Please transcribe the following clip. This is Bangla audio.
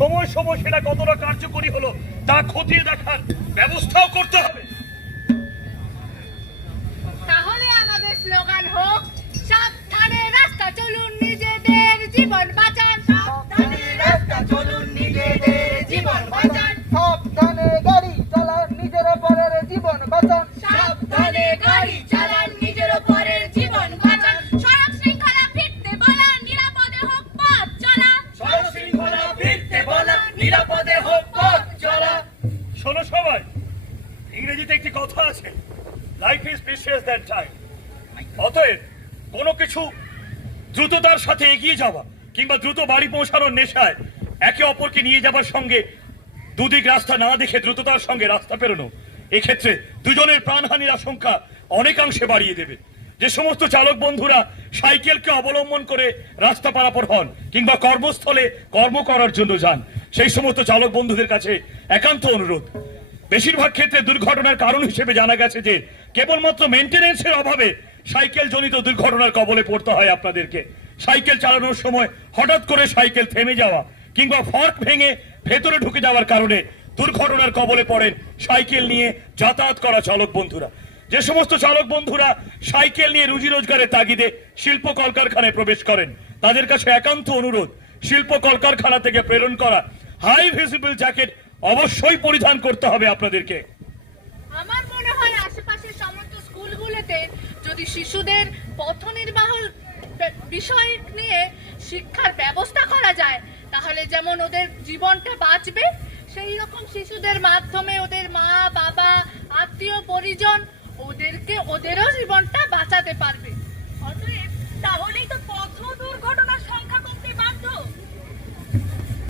সময় সময় সেটা কতটা কার্যকরী হলো তা খতিয়ে দেখার ব্যবস্থাও করতে হবে। তাহলে আমাদের স্লোগান হোক, সাবধানে রাস্তা চলুন, নিজেদের জীবন বাঁচান। সাবধানে রাস্তা চলুন, নিজেদের জীবন বাঁচান। সাবধানে গাড়ি চালান, নিজের পরের জীবন বাঁচান। সাবধানে গাড়ি চালান, নিজের পরের জীবন বাঁচান। সড়ক শৃঙ্খলা ফিরতে বলা, নিরাপদে হোক পথ চলা। সড়ক শৃঙ্খলা ফিরতে বলা, নিরাপদে হোক পথ চলা। শোনো সবাই, ইংরেজিতে একটি কথা আছে, life is precious than time. অতএব কোনো কিছু দ্রুততার সাথে এগিয়ে যাওয়া কিংবা দ্রুত বাড়ি পৌঁছানোর নেশায় একে অপরকে নিয়ে যাবার সঙ্গে দুদিক রাস্তা না দেখে দ্রুততার সঙ্গে রাস্তা পেরোনো, এক্ষেত্রে দুজনের প্রাণহানির আশঙ্কা অনেকাংশে বাড়িয়ে দেবে। যে সমস্ত চালক বন্ধুরা সাইকেলকে অবলম্বন করে রাস্তা পারাপার হন কিংবা কর্মস্থলে কর্ম করার জন্য যান, সেই সমস্ত চালক বন্ধুদের কাছে একান্ত অনুরোধ, বেশিরভাগ ক্ষেত্রে দুর্ঘটনার কারণ হিসেবে জানা গেছে যে কেবলমাত্র মেনটেনেন্সের অভাবে সাইকেল জনিত দুর্ঘটনার কবলে পড়তে হয় আপনাদেরকে। সাইকেল চালানোর সময় হঠাৎ করে সাইকেল থেমে যাওয়া কিংবা ফর্ক ভেঙে ভেতরে ঢুকে যাওয়ার কারণে দুর্ঘটনার কবলে পড়েন সাইকেল নিয়ে যাতায়াত করা চালক বন্ধুরা। যে সমস্ত চালক বন্ধুরা সাইকেল নিয়ে রুজি রোজগারের তাগিদে শিল্প কলকারখানায় প্রবেশ করেন, তাদের কাছে একান্ত অনুরোধ, শিল্প কলকারখানা থেকে প্রেরণ করা হাই ভিজিবল জ্যাকেট অবশ্যই পরিধান করতে হবে আপনাদেরকে। আমার মনে হয় আশেপাশের সমস্ত স্কুলগুলোতে যদি শিশুদের পথ নির্বাহ বিষয় নিয়ে শিক্ষার ব্যবস্থা করা যায়, তাহলে যেমন ওদের জীবনটা বাঁচবে, সেই রকম শিশুদের মাধ্যমে ওদের মা বাবা আত্মীয় পরিজন ওদেরও জীবনটা বাঁচাতে পারবে। অতএব তাহলেই তো পথ দুর্ঘটনার সংখ্যা কমতে বাধ্য।